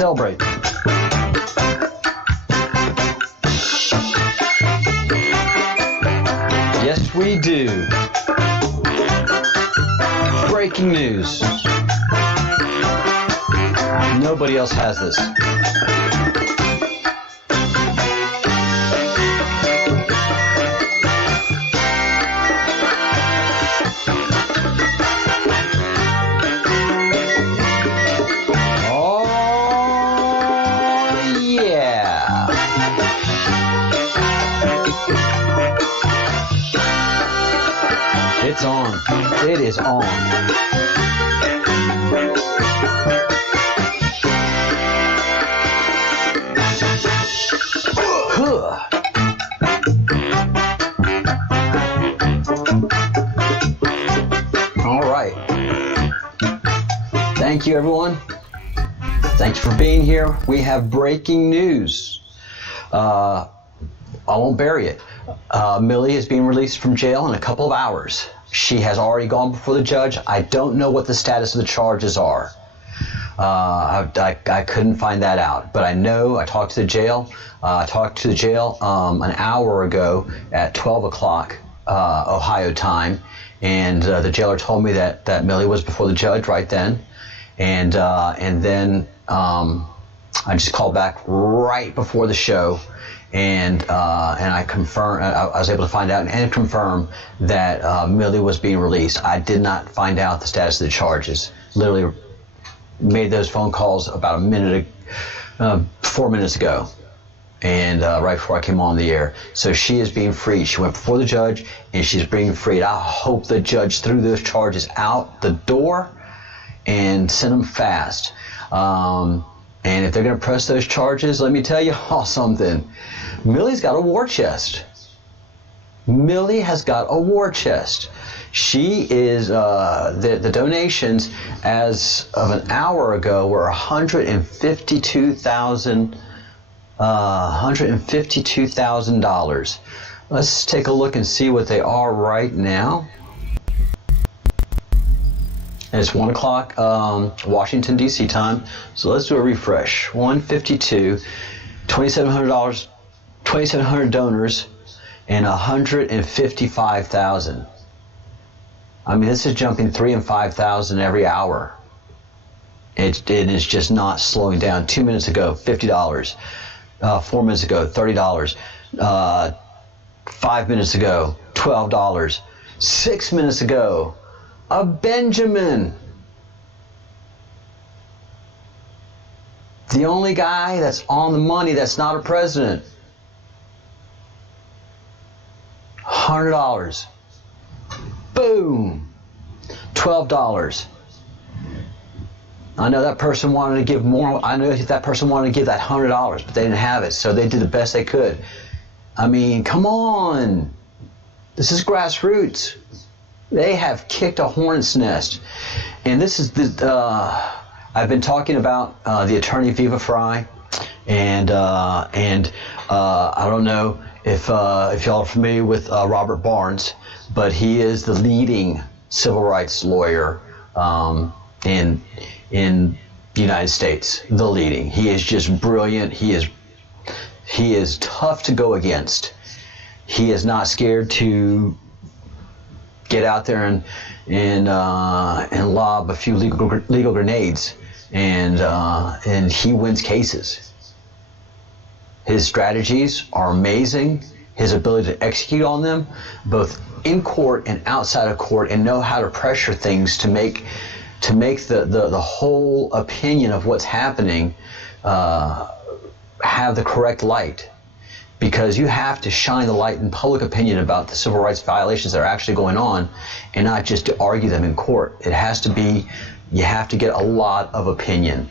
Celebrate. Yes, we do. Breaking news. Nobody else has this. It's on. It is on. All right. Thank you, everyone. Thank you for being here. We have breaking news. I won't bury it. Millie is being released from jail in a couple of hours. She has already gone before the judge. I don't know what the status of the charges are. I couldn't find that out, but I know I talked to the jail. I talked to the jail an hour ago at 12 o'clock Ohio time, and the jailer told me that Millie was before the judge right then, and then I just called back right before the show. And I confirmed. I was able to find out and confirm that Millie was being released. I did not find out the status of the charges. Literally made those phone calls about 4 minutes ago, and right before I came on the air. So she is being freed. She went before the judge, and she's being freed. I hope the judge threw those charges out the door and sent them fast. And if they're going to press those charges, let me tell you all something. Millie's got a war chest. Millie has got a war chest. She is, the donations as of an hour ago were $152,000. Let's take a look and see what they are right now. And it's 1 o'clock Washington, D.C. time. So let's do a refresh. 152, $2,700, 2,700 donors, and 155,000. I mean, this is jumping 3,000 and 5,000 every hour. It is just not slowing down. 2 minutes ago, $50. 4 minutes ago, $30. 5 minutes ago, $12. 6 minutes ago, a Benjamin. The only guy that's on the money that's not a president. $100. Boom. $12. I know that person wanted to give more. I know that person wanted to give that $100, but they didn't have it, so they did the best they could. I mean, come on. This is grassroots. They have kicked a hornet's nest. And this is I've been talking about the attorney Viva Fry, and I don't know if y'all are familiar with Robert Barnes, but he is the leading civil rights lawyer in the United States. The leading. He is just brilliant. He is tough to go against. He is not scared to get out there and lob a few legal grenades, and he wins cases. His strategies are amazing. His ability to execute on them, both in court and outside of court, and know how to pressure things to make the whole opinion of what's happening have the correct light. Because you have to shine the light in public opinion about the civil rights violations that are actually going on, and not just to argue them in court. It has to be, you have to get a lot of opinion.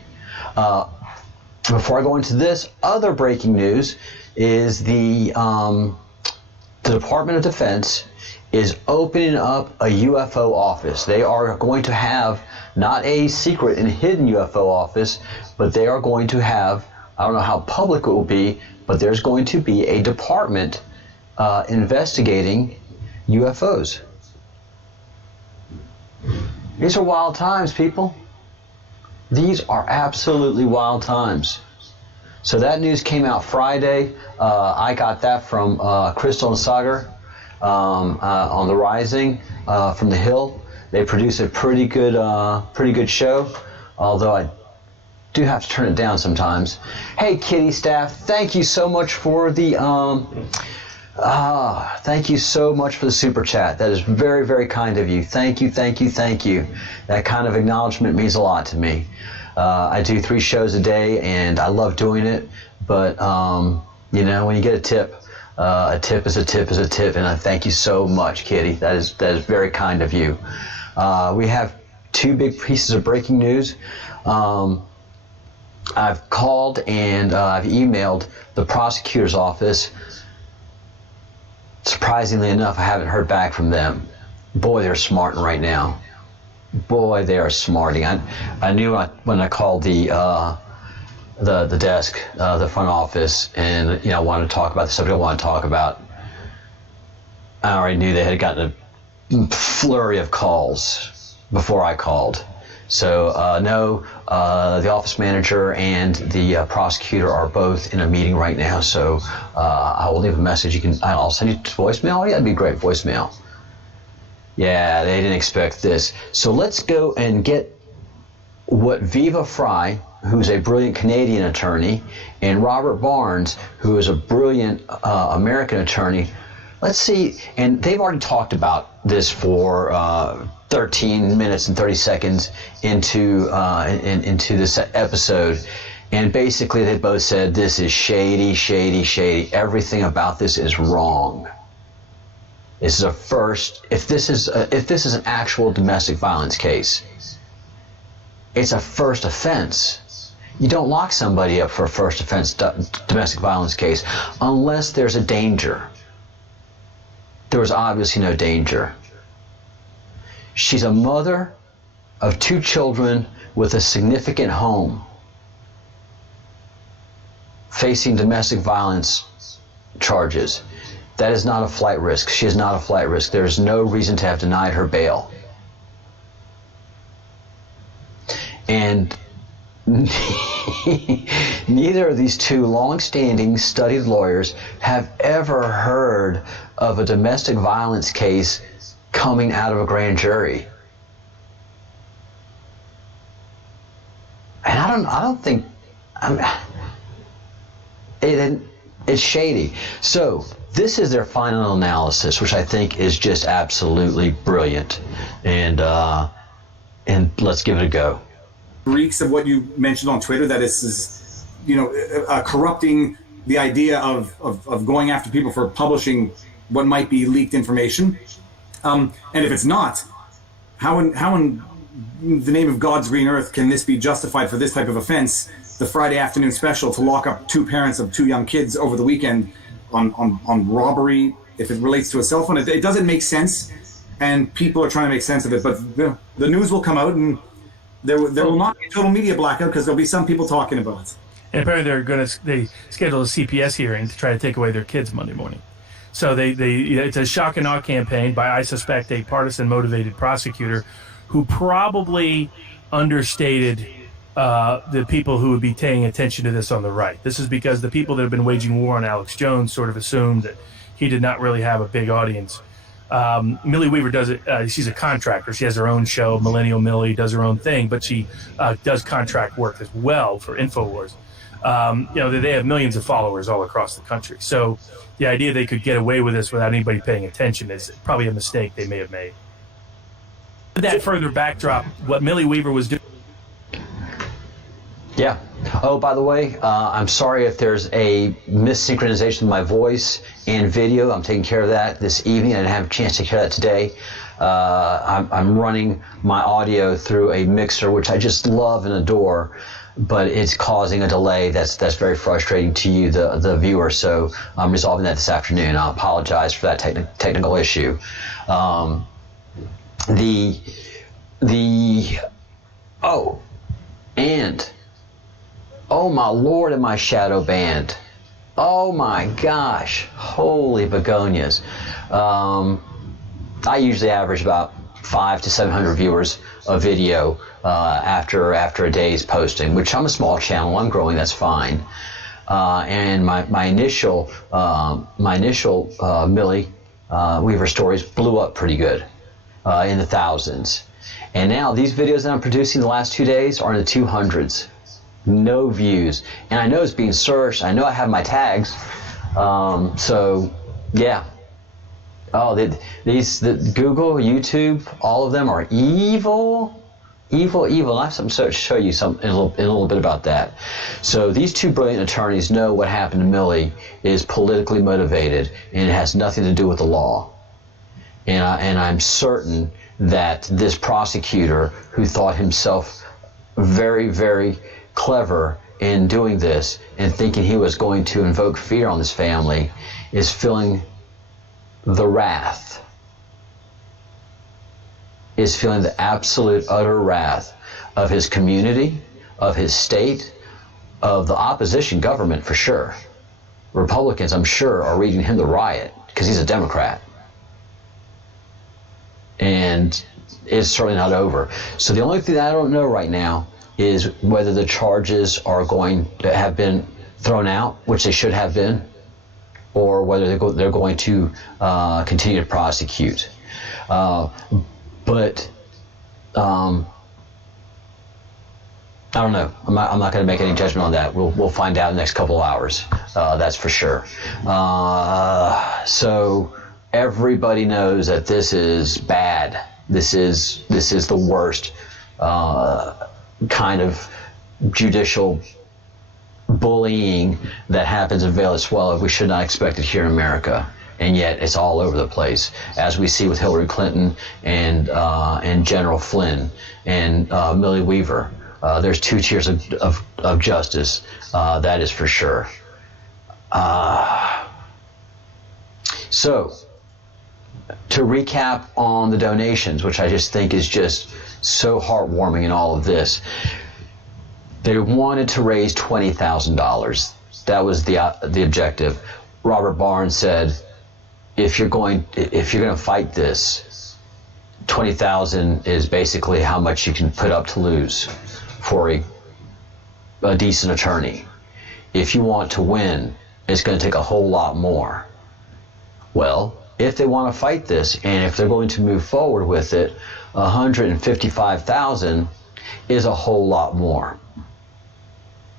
Before I go into this, other breaking news is the Department of Defense is opening up a UFO office. They are going to have not a secret and hidden UFO office, but they are going to have, I don't know how public it will be, but there's going to be a department investigating UFOs. These are wild times, people. These are absolutely wild times. So that news came out Friday. I got that from Crystal and Sagar on the Rising from the Hill. They produce a pretty good show, although I do have to turn it down sometimes. Hey, Kitty staff, thank you so much for the super chat. That is very, very kind of you. Thank you, thank you, thank you. That kind of acknowledgement means a lot to me. I do 3 shows a day, and I love doing it. But you know, when you get a tip is a tip is a tip, and I thank you so much, Kitty. That is very kind of you. We have 2 big pieces of breaking news. I've called and I've emailed the prosecutor's office. Surprisingly enough, I haven't heard back from them. Boy, they're smarting right now. Boy, they are smarting. I knew when I called the desk, the front office, and I wanted to talk about the subject I want to talk about. I already knew they had gotten a flurry of calls before I called. So no, the office manager and the prosecutor are both in a meeting right now. So I will leave a message. I'll send you to voicemail. Yeah, that'd be great. Voicemail. Yeah, they didn't expect this. So let's go and get what Viva Fry, who's a brilliant Canadian attorney, and Robert Barnes, who is a brilliant American attorney. Let's see, and they've already talked about this for 13 minutes and 30 seconds into this episode, and basically they both said this is shady, shady, shady. Everything about this is wrong. This is a first. If this is an actual domestic violence case, it's a first offense. You don't lock somebody up for a first offense domestic violence case unless there's a danger. There was obviously no danger. She's a mother of 2 children with a significant home, facing domestic violence charges. That is not a flight risk. She is not a flight risk. There is no reason to have denied her bail. And neither of these 2 long-standing, studied lawyers have ever heard of a domestic violence case coming out of a grand jury. And I don't think, it's shady. So this is their final analysis, which I think is just absolutely brilliant. And let's give it a go. Reeks of what you mentioned on Twitter, that is corrupting the idea of going after people for publishing what might be leaked information. And if it's not, how in the name of God's green earth can this be justified for this type of offense? The Friday afternoon special to lock up 2 parents of 2 young kids over the weekend on robbery, if it relates to a cell phone. It doesn't make sense, and people are trying to make sense of it. But the news will come out, and there will not be a total media blackout because there'll be some people talking about it. And apparently they scheduled a CPS hearing to try to take away their kids Monday morning. So it's a shock and awe campaign by, I suspect, a partisan motivated prosecutor who probably understated the people who would be paying attention to this on the right. This is because the people that have been waging war on Alex Jones sort of assumed that he did not really have a big audience. Millie Weaver does it. She's a contractor. She has her own show. Millennial Millie does her own thing, but she does contract work as well for InfoWars. They have millions of followers all across the country. So the idea they could get away with this without anybody paying attention is probably a mistake they may have made. That further backdrop, what Millie Weaver was doing. Yeah. Oh, by the way, I'm sorry if there's a missynchronization of my voice and video. I'm taking care of that this evening. I didn't have a chance to take care of that today. I'm running my audio through a mixer, which I just love and adore, but it's causing a delay that's very frustrating to you, the viewer. So I'm resolving that this afternoon. I apologize for that technical issue. Oh my Lord, and my shadow banned. Oh my gosh, holy begonias. I usually average about 500 to 700 viewers a video after a day's posting, which I'm a small channel, I'm growing, that's fine. And my initial Millie Weaver stories blew up pretty good in the thousands. And now these videos that I'm producing the last 2 days are in the 200s. No views. And I know it's being searched. I know I have my tags. So, yeah. Oh, the Google, YouTube, all of them are evil. Evil. And I have something to show you in a little bit about that. So these two brilliant attorneys know what happened to Millie is politically motivated, and it has nothing to do with the law. And I'm certain that this prosecutor, who thought himself very, very clever in doing this and thinking he was going to invoke fear on this family, is feeling the wrath, is feeling the absolute, utter wrath of his community, of his state, of the opposition government for sure. Republicans, I'm sure, are reading him the riot because he's a Democrat. And it's certainly not over. So the only thing that I don't know right now is whether the charges are going to have been thrown out, which they should have been, or whether they're going to continue to prosecute. But I don't know. I'm not going to make any judgment on that. We'll find out in the next couple of hours. That's for sure. So everybody knows that this is bad. This is the worst kind of judicial bullying that happens in Venezuela. We should not expect it here in America, and yet it's all over the place, as we see with Hillary Clinton and General Flynn and Millie Weaver. There's two tiers of justice, that is for sure. So, to recap on the donations, which I just think is just so heartwarming in all of this, they wanted to raise $20,000. That was the objective. Robert Barnes said, if you're going to fight this, $20,000 is basically how much you can put up to lose for a decent attorney. If you want to win, it's going to take a whole lot more. Well, if they want to fight this, and if they're going to move forward with it, $155,000 is a whole lot more.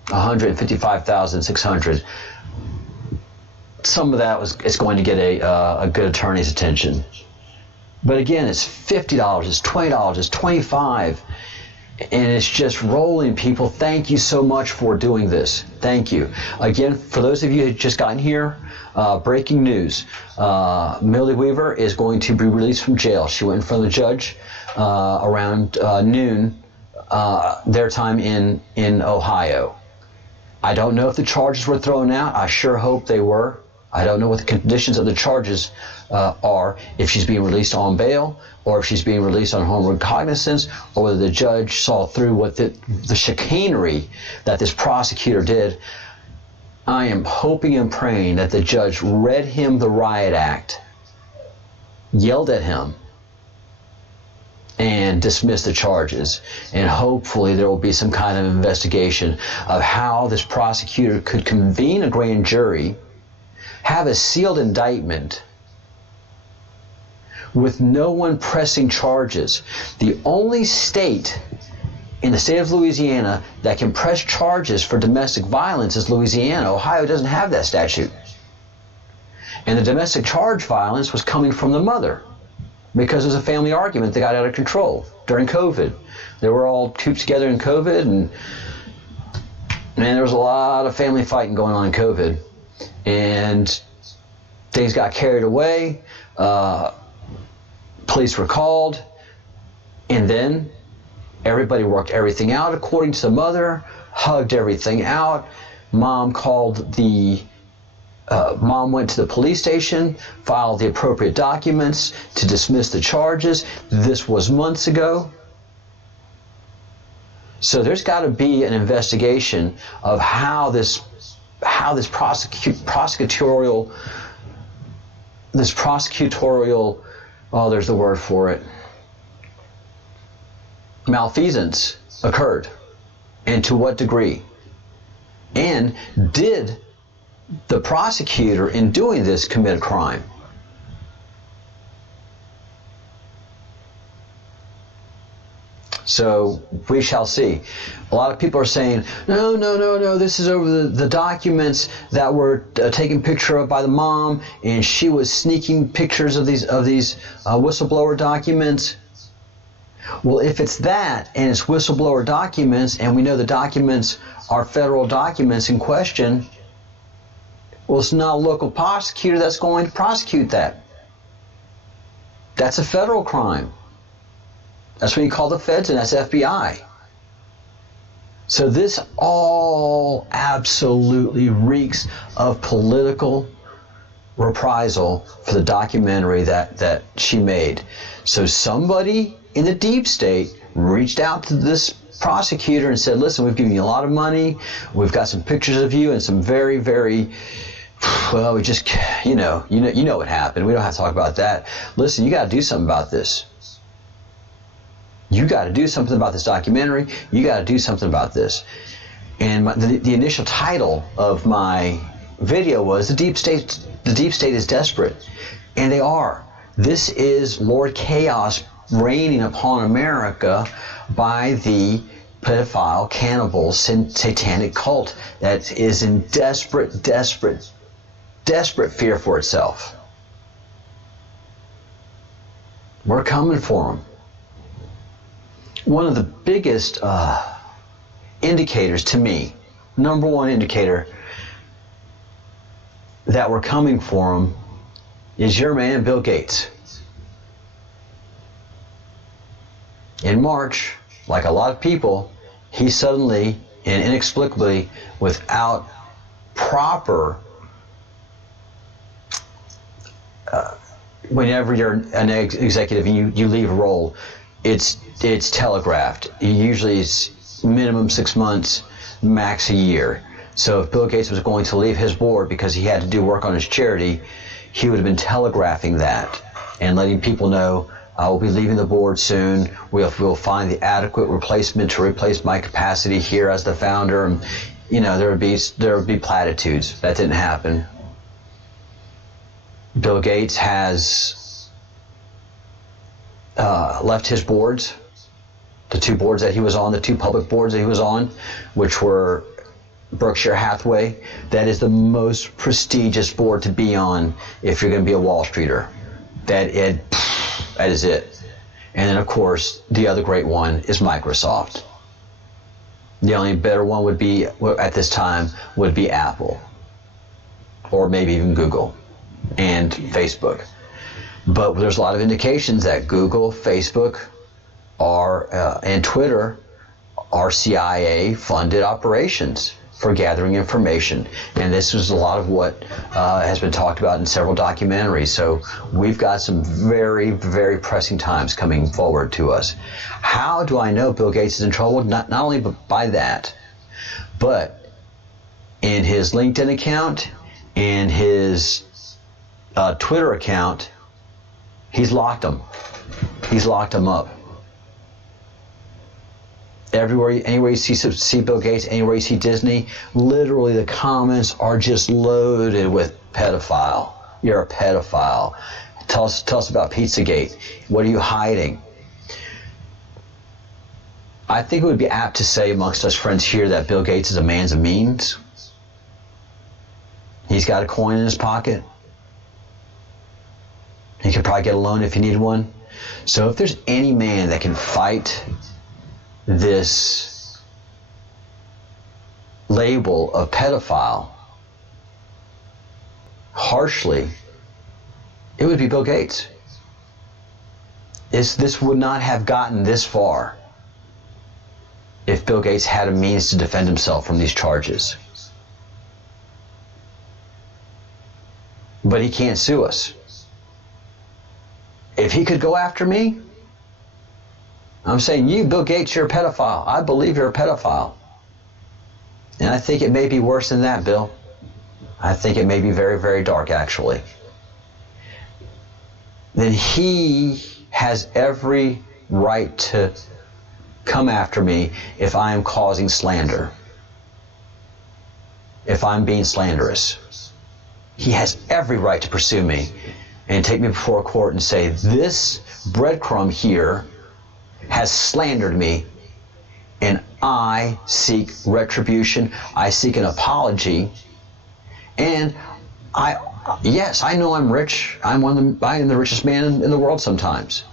$155,600. Some of that is going to get a good attorney's attention. But again, it's $50, it's $20, it's $25, and it's just rolling, people. Thank you so much for doing this. Thank you. Again, for those of you who just gotten here, breaking news. Millie Weaver is going to be released from jail. She went in front of the judge around noon, their time in Ohio. I don't know if the charges were thrown out. I sure hope they were. I don't know what the conditions of the charges are, if she's being released on bail, or if she's being released on home recognizance, or whether the judge saw through what the chicanery that this prosecutor did. I am hoping and praying that the judge read him the riot act, yelled at him, and dismissed the charges. And hopefully there will be some kind of investigation of how this prosecutor could convene a grand jury, have a sealed indictment, with no one pressing charges. The only state in the state of Louisiana that can press charges for domestic violence is Louisiana. Ohio doesn't have that statute. And the domestic charge violence was coming from the mother, because there's a family argument that got out of control during COVID. They were all cooped together in COVID, and man, there was a lot of family fighting going on in COVID. And things got carried away. Police were called, and then everybody worked everything out according to the mother, hugged everything out. Mom went to the police station, filed the appropriate documents to dismiss the charges. This was months ago. So there's got to be an investigation of how this prosecutorial, oh, there's the word for it. malfeasance occurred, and to what degree? And did the prosecutor in doing this commit a crime? So we shall see. A lot of people are saying, no, this is over the documents that were taken picture of by the mom, and she was sneaking pictures of these whistleblower documents. Well, if it's that, and it's whistleblower documents, and we know the documents are federal documents in question, well, it's not a local prosecutor that's going to prosecute that. That's a federal crime. That's what you call the feds, and that's FBI. So this all absolutely reeks of political reprisal for the documentary that she made. So somebody in the deep state reached out to this prosecutor and said, listen, we've given you a lot of money. We've got some pictures of you and some very, very, well, we just, you know what happened. We don't have to talk about that. Listen, you got to do something about this. You got to do something about this documentary. You got to do something about this. And the initial title of my video was The Deep State is Desperate. And they are. This is Lord Chaos reigning upon America by the pedophile, cannibal, satanic cult that is in desperate fear for itself. We're coming for them. One of the biggest indicators to me, number one indicator that we're coming for them is your man Bill Gates. In March, like a lot of people, he suddenly and inexplicably, without proper, whenever you're an executive and you leave a role, it's telegraphed. Usually it's minimum 6 months, max a year. So if Bill Gates was going to leave his board because he had to do work on his charity, he would have been telegraphing that and letting people know, I will be leaving the board soon. We'll find the adequate replacement to replace my capacity here as the founder. And, there would be platitudes. That didn't happen. Bill Gates has left his boards, the two boards that he was on, the two public boards that he was on, which were Berkshire Hathaway. That is the most prestigious board to be on if you're going to be a Wall Streeter. That is it. And then, of course, the other great one is Microsoft. The only better one would be, at this time, would be Apple, or maybe even Google and Facebook. But there's a lot of indications that Google, Facebook, and Twitter are CIA-funded operations for gathering information. And this is a lot of what has been talked about in several documentaries. So we've got some very, very pressing times coming forward to us. How do I know Bill Gates is in trouble? Not only by that, but in his LinkedIn account and his Twitter account, he's locked them. He's locked them up. Anywhere you see Bill Gates, anywhere you see Disney, literally the comments are just loaded with pedophile. You're a pedophile. Tell us about Pizzagate. What are you hiding? I think it would be apt to say amongst us friends here that Bill Gates is a man of means. He's got a coin in his pocket. He could probably get a loan if he needed one. So if there's any man that can fight this label of pedophile harshly, it would be Bill Gates. This would not have gotten this far if Bill Gates had a means to defend himself from these charges. But he can't sue us. If he could go after me, I'm saying, you, Bill Gates, you're a pedophile. I believe you're a pedophile. And I think it may be worse than that, Bill. I think it may be very, very dark, actually. Then he has every right to come after me if I am causing slander, if I'm being slanderous. He has every right to pursue me and take me before a court and say, this breadcrumb here has slandered me, and I seek retribution. I seek an apology. And yes, I know I'm rich. I am the richest man in the world sometimes.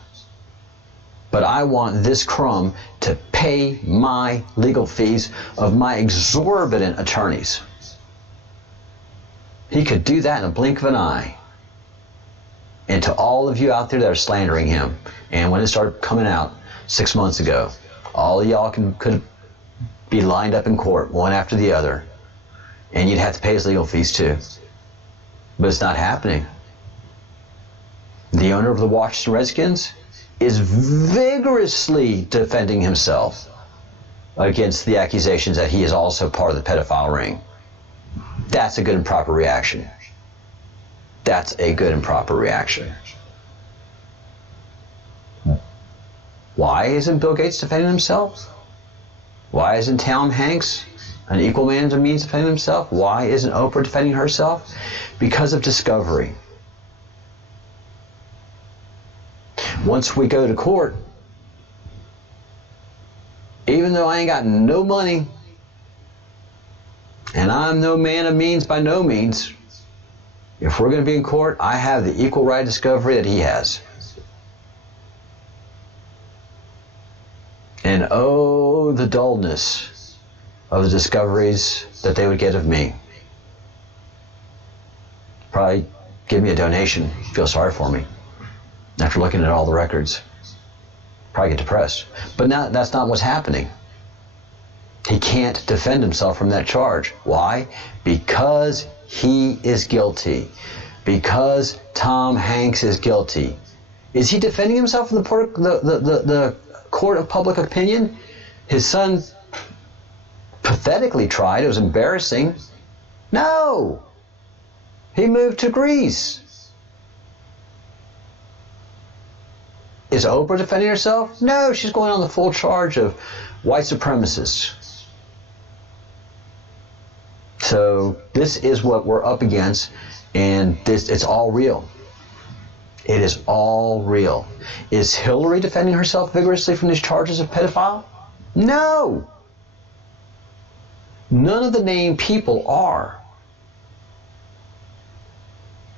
But I want this crumb to pay my legal fees of my exorbitant attorneys. He could do that in a blink of an eye. And to all of you out there that are slandering him, and when it started coming out 6 months ago, all of y'all could be lined up in court, one after the other, and you'd have to pay his legal fees too. But it's not happening. The owner of the Washington Redskins is vigorously defending himself against the accusations that he is also part of the pedophile ring. That's a good and proper reaction. That's a good and proper reaction. Why isn't Bill Gates defending himself? Why isn't Tom Hanks an equal man to means defending himself? Why isn't Oprah defending herself? Because of discovery. Once we go to court, even though I ain't got no money, and I'm no man of means by no means, if we're going to be in court, I have the equal right of discovery that he has. And oh, the dullness of the discoveries that they would get of me. Probably give me a donation, feel sorry for me. After looking at all the records, probably get depressed. But now that's not what's happening. He can't defend himself from that charge. Why? Because he is guilty. Because Tom Hanks is guilty. Is he defending himself from the court of public opinion? His son pathetically tried. It was embarrassing. No. He moved to Greece. Is Oprah defending herself? No, she's going on the full charge of white supremacists. So this is what we're up against, and it's all real. It is all real. Is Hillary defending herself vigorously from these charges of pedophile? No. None of the named people are.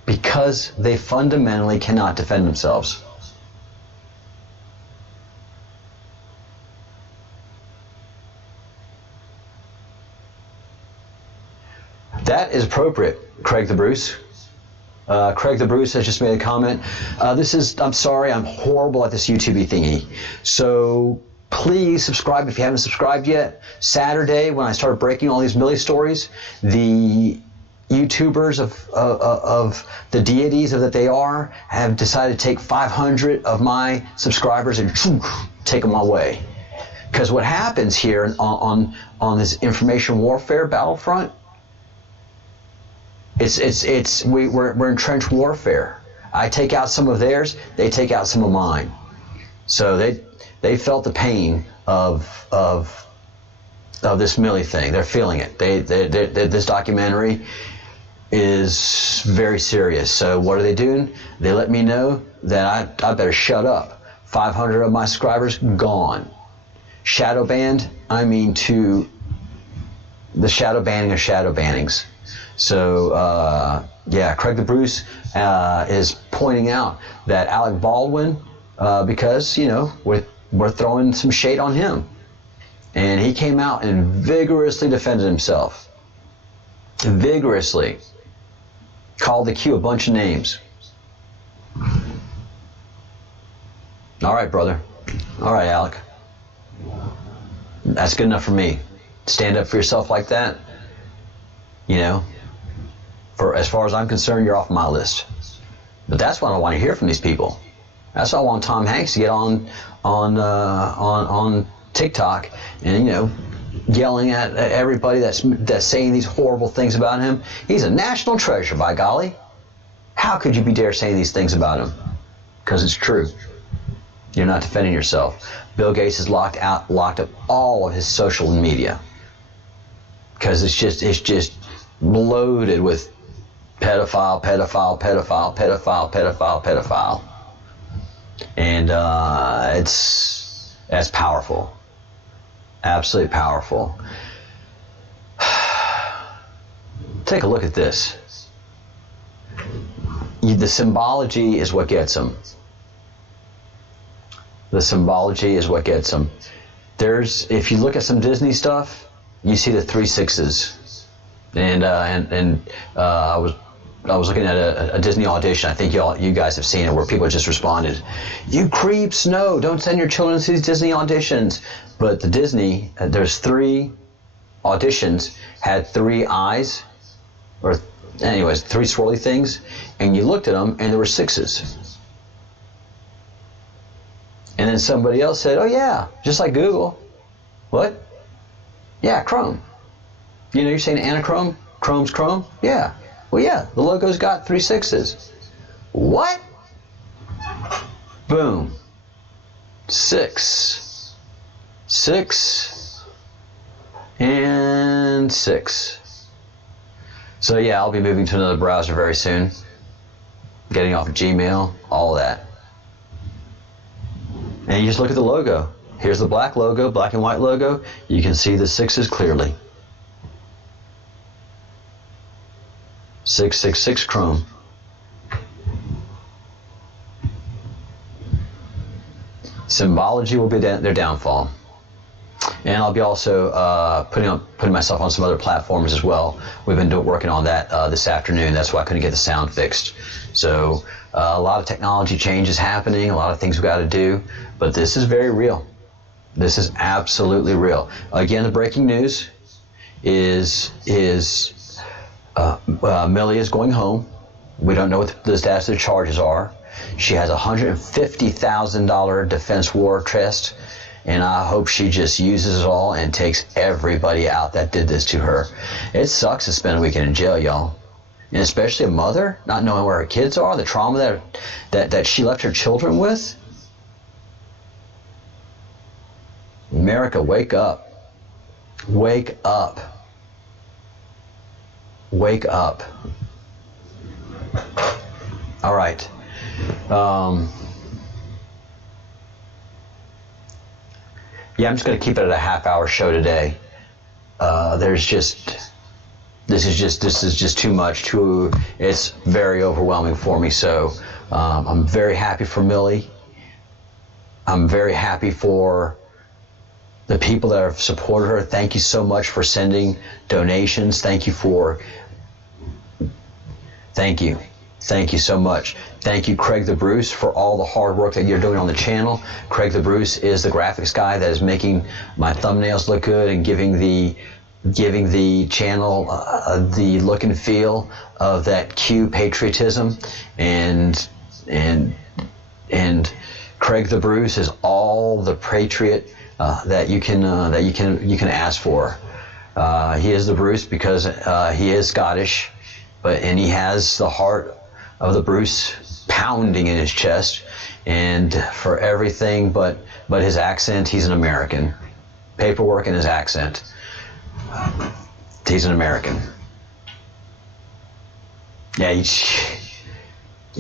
Because they fundamentally cannot defend themselves. That is appropriate, Craig the Bruce. Craig the Bruce has just made a comment. I'm sorry, I'm horrible at this YouTube thingy. So please subscribe if you haven't subscribed yet. Saturday, when I start breaking all these Millie stories, the YouTubers of the deities that they are have decided to take 500 of my subscribers and take them away. Because what happens here on this information warfare battlefront, we're in trench warfare. I take out some of theirs, they take out some of mine. So they felt the pain of this Millie thing. They're feeling it. This documentary is very serious. So what are they doing? They let me know that I better shut up. 500 of my subscribers gone. Shadow banned. I mean to the shadow banning of shadow bannings. So, yeah, Craig the Bruce is pointing out that Alec Baldwin, because, we're throwing some shade on him. And he came out and vigorously defended himself. Vigorously. Called the Q a bunch of names. All right, brother. All right, Alec. That's good enough for me. Stand up for yourself like that. For as far as I'm concerned, you're off my list. But that's what I want to hear from these people. That's why I want Tom Hanks to get on TikTok and yelling at everybody that's saying these horrible things about him. He's a national treasure, by golly. How could you be dare saying these things about him? Because it's true. You're not defending yourself. Bill Gates has locked up all of his social media because it's just loaded with pedophile, and that's powerful, absolutely powerful. Take a look at this. The symbology is what gets them. The symbology is what gets them. If you look at some Disney stuff, you see the 3 6s, and I was looking at a Disney audition. I think you guys have seen it, where people just responded, "You creeps! No, don't send your children to these Disney auditions." But the Disney, there's 3 auditions had 3 eyes, or anyways, 3 swirly things, and you looked at them, and there were 6s. And then somebody else said, "Oh yeah, just like Google." What? Yeah, Chrome. You know, you're saying Anachrome? Chrome's Chrome? Yeah. Well, yeah, the logo's got 3 6s. What? Boom. 6. 6. And 6. So yeah, I'll be moving to another browser very soon. Getting off of Gmail, all of that. And you just look at the logo. Here's the black logo, black and white logo. You can see the 6s clearly. 666 Chrome. Symbology will be their downfall. And I'll be also putting myself on some other platforms as well. We've been working on that this afternoon. That's why I couldn't get the sound fixed. So a lot of technology changes happening, a lot of things we've got to do, but this is very real. This is absolutely real. Again, the breaking news is Millie is going home. We don't know what the status of the charges are. She has a $150,000 defense war chest, and I hope she just uses it all and takes everybody out that did this to her. It sucks to spend a weekend in jail, y'all. And especially a mother, not knowing where her kids are, the trauma that she left her children with. America, wake up. Wake up. Wake up. All right. Yeah, I'm just going to keep it at a half-hour show today. This is just too much. It's very overwhelming for me. So I'm very happy for Millie. I'm very happy for the people that have supported her. Thank you so much for sending donations. Thank you so much. Thank you, Craig the Bruce, for all the hard work that you're doing on the channel. Craig the Bruce is the graphics guy that is making my thumbnails look good and giving the channel the look and feel of that Q patriotism, and Craig the Bruce is all the patriot that you can ask for. He is the Bruce because he is Scottish, and he has the heart of the Bruce pounding in his chest, and for everything but his accent, he's an American. Paperwork and his accent. He's an American. Yeah, you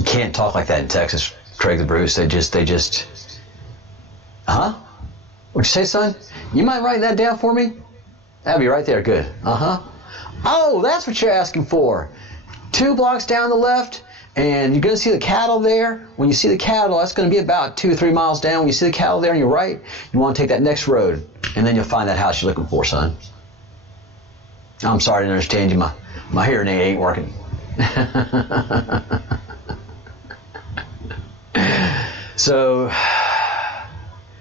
can't talk like that in Texas, Craig the Bruce. They just. Huh? What'd you say, son? You mind writing that down for me? That'd be right there. Good. Oh, that's what you're asking for. 2 blocks down the left, and you're going to see the cattle there. When you see the cattle, that's going to be about 2 or 3 miles down. When you see the cattle there on your right, you want to take that next road, and then you'll find that house you're looking for, son. I'm sorry I didn't understand you. My hearing aid ain't working. So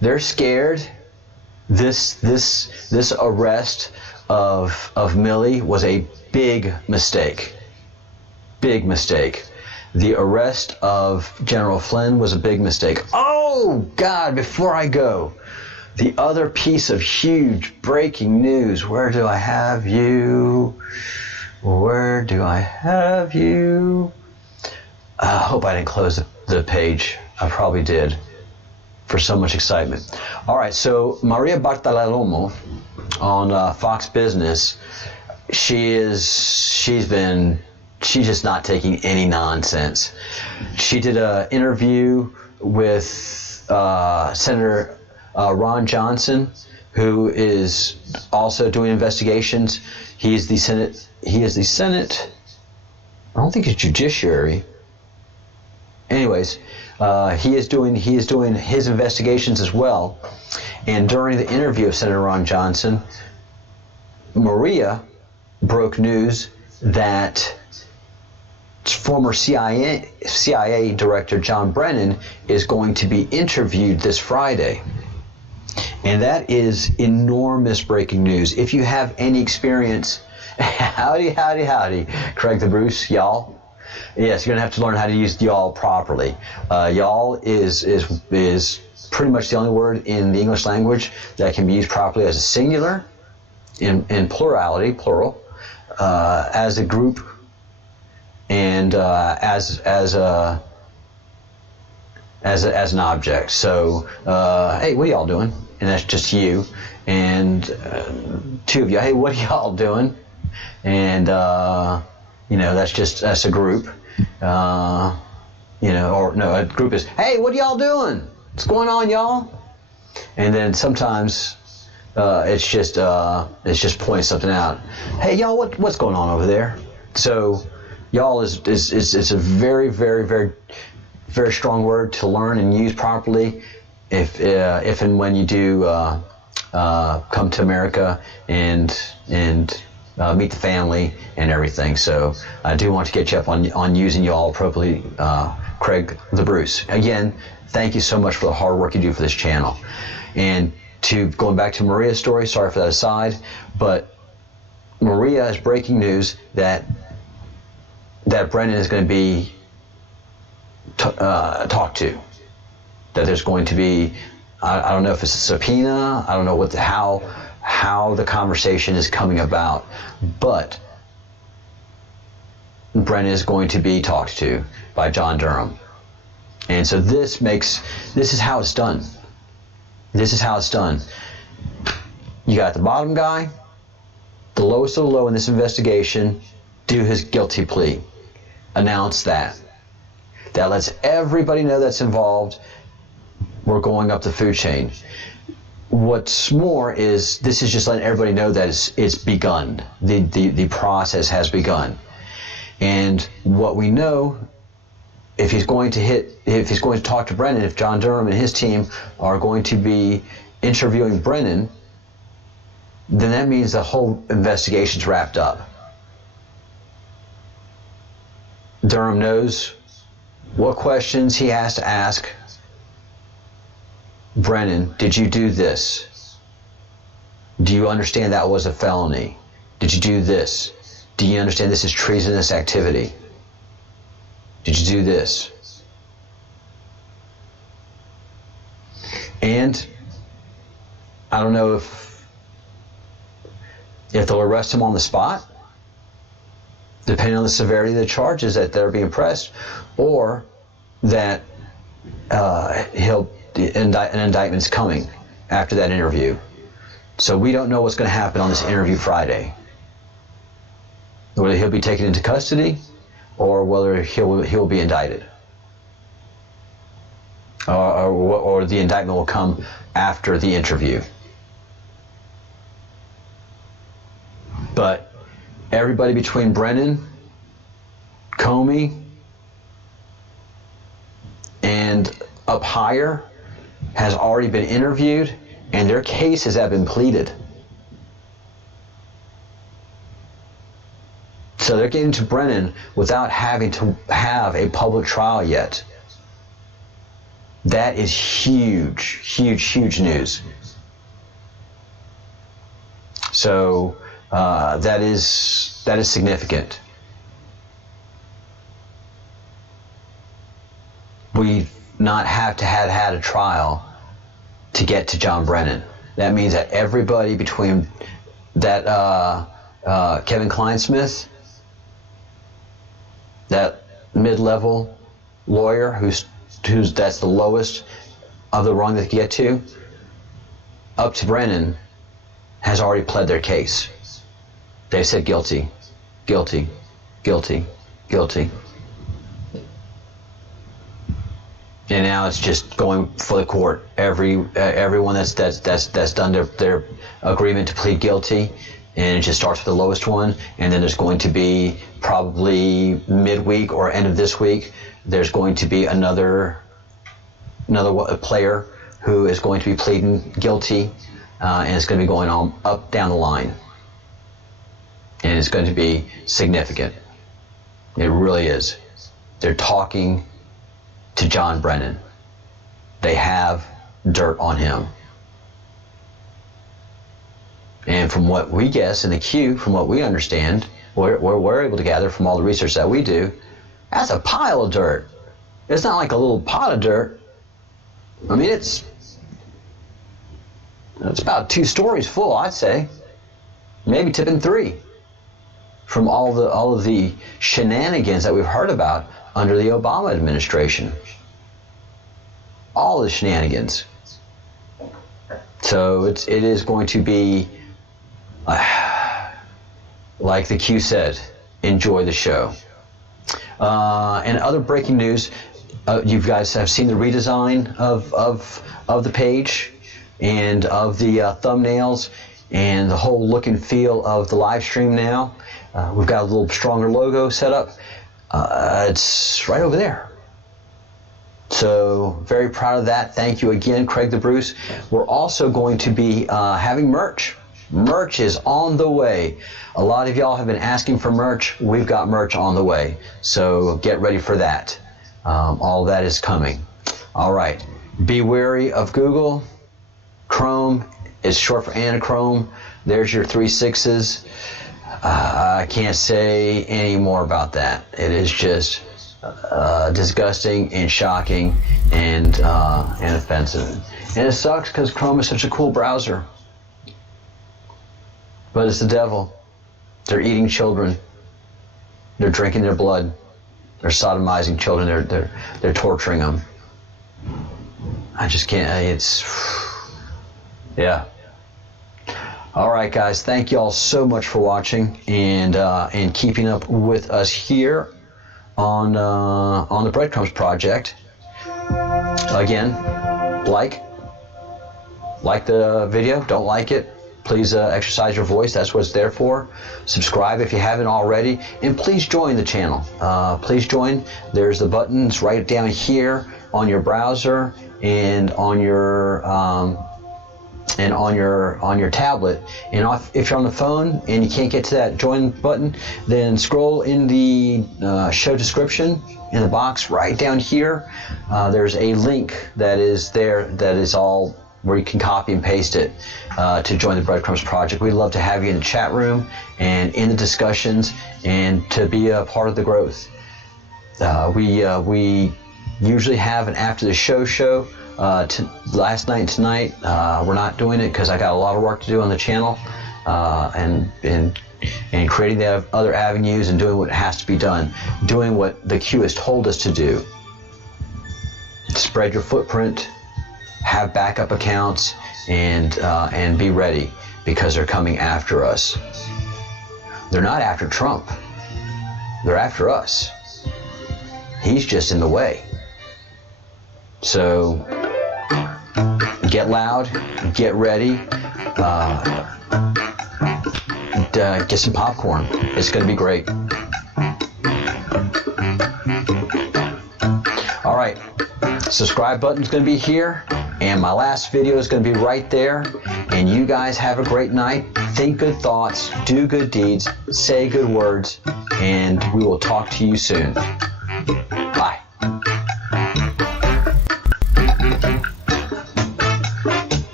they're scared. This arrest of Millie was a big mistake. Big mistake. The arrest of General Flynn was a big mistake. Oh, God, before I go, the other piece of huge breaking news. Where do I have you? Where do I have you? I hope I didn't close the page. I probably did. for so much excitement. All right, so Maria Bartolomeo on Fox Business, she's just not taking any nonsense. She did an interview with Senator Ron Johnson, who is also doing investigations. He is the Senate. I don't think it's Judiciary. Anyways, he is doing his investigations as well. And during the interview of Senator Ron Johnson, Maria broke news that former CIA Director John Brennan is going to be interviewed this Friday. And that is enormous breaking news. If you have any experience, howdy, Craig the Bruce, y'all. Yes, you're gonna have to learn how to use y'all properly. Y'all is pretty much the only word in the English language that can be used properly as a singular, in plurality, plural, as a group, and as an object. So, hey, what are y'all doing? And that's just you. And two of you, hey, what are y'all doing? And that's a group. Or no, a group is, hey, what are y'all doing? What's going on, y'all? And then sometimes it's just pointing something out. Hey, y'all, what's going on over there? So, y'all is a very, very, very, very strong word to learn and use properly if and when you do come to America and meet the family and everything. So I do want to get you up on using y'all appropriately, Craig the Bruce. Again, thank you so much for the hard work you do for this channel. And going back to Maria's story, sorry for that aside, but Maria is breaking news that Brennan is going to be talked to. That there's going to be, I don't know if it's a subpoena, I don't know how the conversation is coming about, but Brennan is going to be talked to by John Durham. And so this is how it's done. This is how it's done. You got the bottom guy, the lowest of the low in this investigation, do his guilty plea. Announce that. That lets everybody know that's involved. We're going up the food chain. What's more is this is just letting everybody know that it's begun. The process has begun. And what we know, if he's going to talk to Brennan, if John Durham and his team are going to be interviewing Brennan, then that means the whole investigation's wrapped up. Durham knows what questions he has to ask Brennan. Did you do this? Do you understand that was a felony? Did you do this? Do you understand this is treasonous activity? Did you do this? And I don't know if they'll arrest him on the spot, depending on the severity of the charges that are being pressed, or that an indictment's coming after that interview. So we don't know what's going to happen on this interview Friday. Whether he'll be taken into custody or whether he'll be indicted. Or the indictment will come after the interview. But everybody between Brennan, Comey, and up higher has already been interviewed, and their cases have been pleaded. So they're getting to Brennan without having to have a public trial yet. That is huge, huge, huge news. So that is significant. We've not have to have had a trial to get to John Brennan. That means that everybody between that Kevin Kleinsmith, that mid-level lawyer who's that's the lowest of the wrong they could get to, up to Brennan, has already pled their case. They said guilty, guilty, guilty, guilty. And now it's just going for the court. Everyone that's done their agreement to plead guilty, and it just starts with the lowest one, and then there's going to be probably midweek or end of this week, there's going to be another player who is going to be pleading guilty, and it's going to be going on up down the line, and it's going to be significant. It really is. They're talking to John Brennan. They have dirt on him. And from what we guess in the queue, from what we understand, we're able to gather from all the research that we do, that's a pile of dirt. It's not like a little pot of dirt. I mean, it's about 2 stories full, I'd say. Maybe tipping 3. From all of the shenanigans that we've heard about under the Obama administration. All the shenanigans. So it is going to be, like the Q said, enjoy the show. And other breaking news, you guys have seen the redesign of the page and of the thumbnails and the whole look and feel of the live stream now. We've got a little stronger logo set up. It's right over there. So very proud of that. Thank you again, Craig the Bruce. We're also going to be having merch. Merch is on the way. A lot of y'all have been asking for merch. We've got merch on the way. So get ready for that. All that is coming. All right. Be wary of Google. Chrome is short for Anachrome. There's your 3 6s. I can't say any more about that. It is just disgusting and shocking and offensive. And it sucks because Chrome is such a cool browser. But it's the devil. They're eating children. They're drinking their blood. They're sodomizing children. They're torturing them. I just can't. It's yeah. All right, guys. Thank you all so much for watching and keeping up with us here on the Breadcrumbs Project. Again, like the video. Don't like it, please exercise your voice. That's what it's there for. Subscribe if you haven't already, and please join the channel. Please join. There's the buttons right down here on your browser and on your tablet. And if you're on the phone and you can't get to that join button, then scroll in the show description in the box right down here. There's a link that is there that is all where you can copy and paste it to join the Breadcrumbs Project. We'd love to have you in the chat room and in the discussions and to be a part of the growth. We usually have an after the show. Last night and tonight, we're not doing it because I got a lot of work to do on the channel and creating the other avenues and doing what has to be done, doing what the Q has told us to do. Spread your footprint, have backup accounts, and be ready because they're coming after us. They're not after Trump. They're after us. He's just in the way. So get loud, get ready, get some popcorn. It's going to be great. All right, subscribe button's going to be here, and my last video is going to be right there. And you guys have a great night. Think good thoughts, do good deeds, say good words, and we will talk to you soon. Bye.